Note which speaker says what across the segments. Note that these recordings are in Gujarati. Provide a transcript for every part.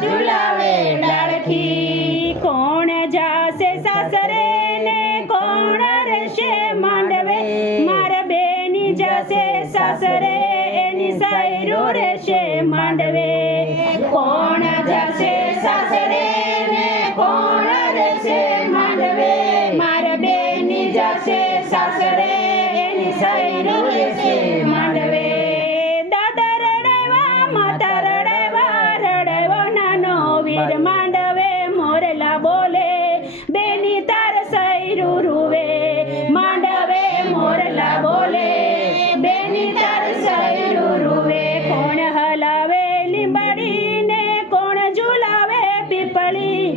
Speaker 1: ઝુલાવે ડાળખી
Speaker 2: કોણ જાશે સાસરે ને કોણ રહેશે માંડવે? મારા બેની જાશે સાસરે, એની સાયરો રહેશે માંડવે.
Speaker 1: કોણ જાશે સાસરે ને કોણ રહેશે માંડવે?
Speaker 2: મારા બેની જાશે સાસરે, એની સાયરો રહેશે વીર માંડવે મોરલા બોલે, બેની તાર સૈરું રૂવે. માંડવે મોરલા બોલે, બેની તાર સૈરું રૂવે. કોણ હલાવે લીંબડીને, કોણ ઝુલાવે પીપળી?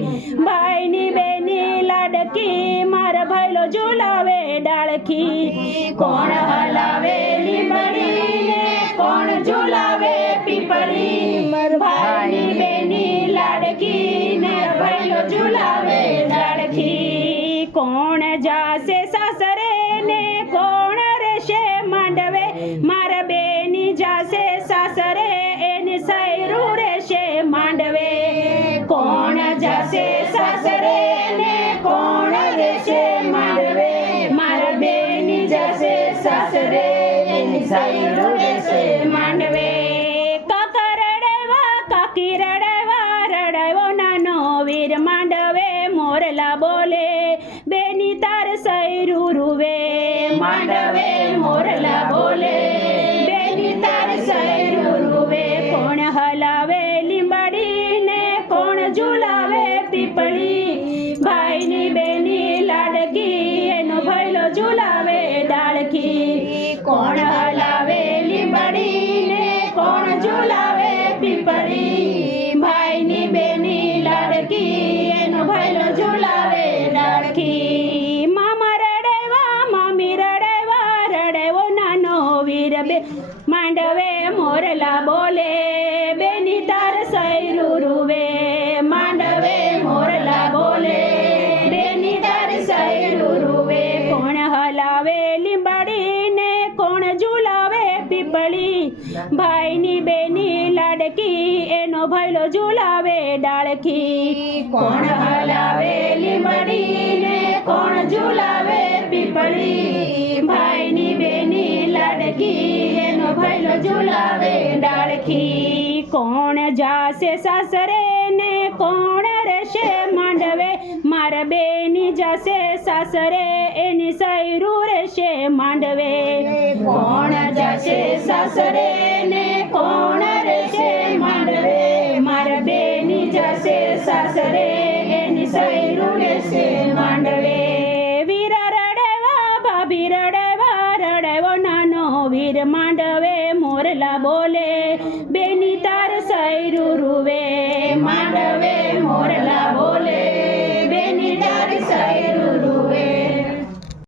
Speaker 2: ભાઈની બેની લાડકી, મારા ભાઈલો ઝુલાવે ડાળખી.
Speaker 1: કોણ હલાવે
Speaker 2: લાડકી ને ભાઈલો ઝુલાવે ડાળખી કોણ જાશે સાસરે ને કોણ રહેશે માંડવે? મારા બેની જાશે સાસરે, એની સૈરું રહેશે માંડવે.
Speaker 1: કોણ જાશે સાસરે ને કોણ રહેશે માંડવે? મારા બેની જાશે સાસરે, એની સાયરું
Speaker 2: ઝુલાવે પીપળી ભાઈની બેની લાડકી, એનો ભૈલો ઝુલાવે ડાળકી
Speaker 1: કોણ હલાવે લીંબડીને, કોણ ઝુલાવે પીપળી? ભાઈની બેની લાડકી, એનો ભાઈલો ઝુલાવે ડાળખી.
Speaker 2: મામા મામી રડાવ્યા રડાવ્યો નાનો વીર બે માંડવે મોરલા બોલે કોણ ઝુલાવે પીપળી? ભાઈની બેની લાડકી એનો ભાઈલો ઝુલાવે ડાળખી.
Speaker 1: કોણ હલાવે લીંબડીને કોણ ઝુલાવે પીપળી? ભાઈની બેની લાડકી એનો ભાઈલો ઝુલાવે
Speaker 2: ડાળખી. કોણ જાશે સાસરે ને કોણ રહેશે માંડવે? મારા બેની જાશે સાસરે એની સૈરું રહેશે માંડવે.
Speaker 1: કોણ જશે સાસરે ને કોણ રહેશે માંડવે? મારા બેની જશે સાસરે, એની સૈરું રહેશે માંડવે.
Speaker 2: વીરા રડાવા, ભાભી રડાવા, રડાવો નાનો વીર માંડવે, મોરલા બોલે, બેની તાર સૈરું રૂવે.